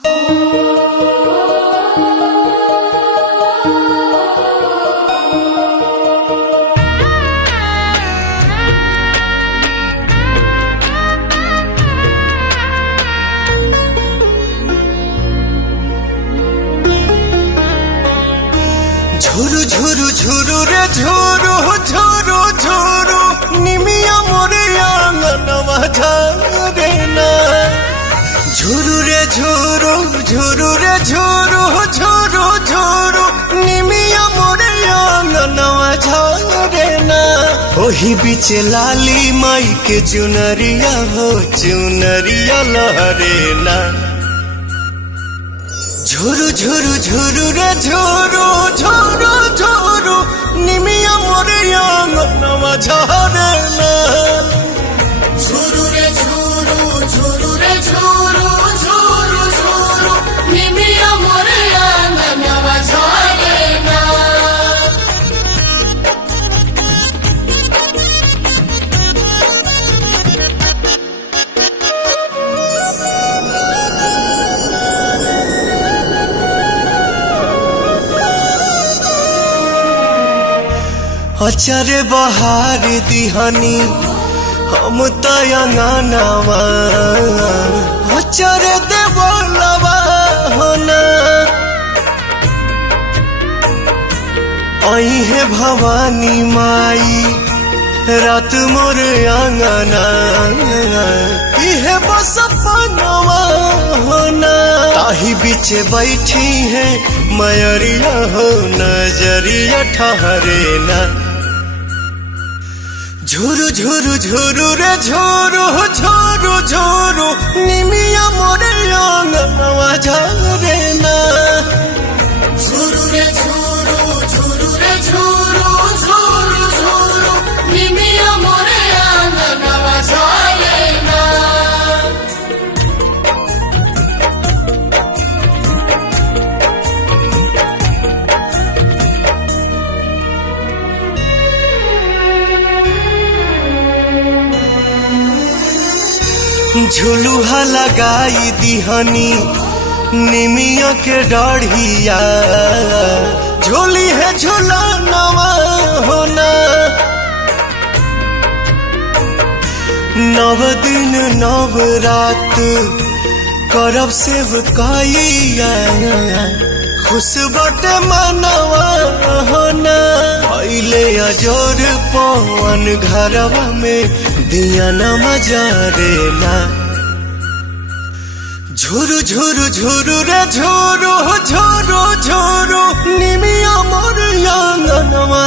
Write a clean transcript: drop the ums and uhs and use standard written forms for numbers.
ঝুরু ঝুরু ঝুরু রে ঝুরু ঝুরু ঝুরু নিমিয়া মোরে আঙ্গনवा ঝরে না। ঝুরু রে ঝুরু ঝুরু রে ঝুরু ঝুরু ঝুরু নিমিয়া মোরে আঙ্গনवा ঝরে না। ओही बीचे लाली माई के चुनरिया हो चुनरिया लहरे ना। झुरु झुरु झुरु रे झुरु झुरु झुरु निमिया मोरे आंगनवा झरे ना। झुरु रे झुरु झुरु रे झुरु झुरु झुरु निमिया मोरे आंगनवा झरे ना। अचरे बहार दिहानी हम तयंगनवा अचरे देवलवा होना। आई है भवानी माई रात मोर आंगना इहे बस पनवा होना। ताही बीचे बैठी है मयरिया हो नजरिया ठहरे ना। झुरु झुरु झुरु रे झुरु झुरु झुरु निमिया मोरे आंगनवा झरे ना। झुरु रे झुरु झुरु रे झुरु झुरु झुरु निमिया मोरे आंगनवा झरे ना। झुलुहा लगाई दिहनी निमिया के डाढ़िया झोली है झुलनवा होना। नव दिन नव रात करब सेवकाइया खुश बटे मनवा होना। पहले अजोर पवन घरवा में दिया न मजारे ना। झुरु झुरु झुरु रे झुरु झुरु झुरु निमिया मोर आंगनवा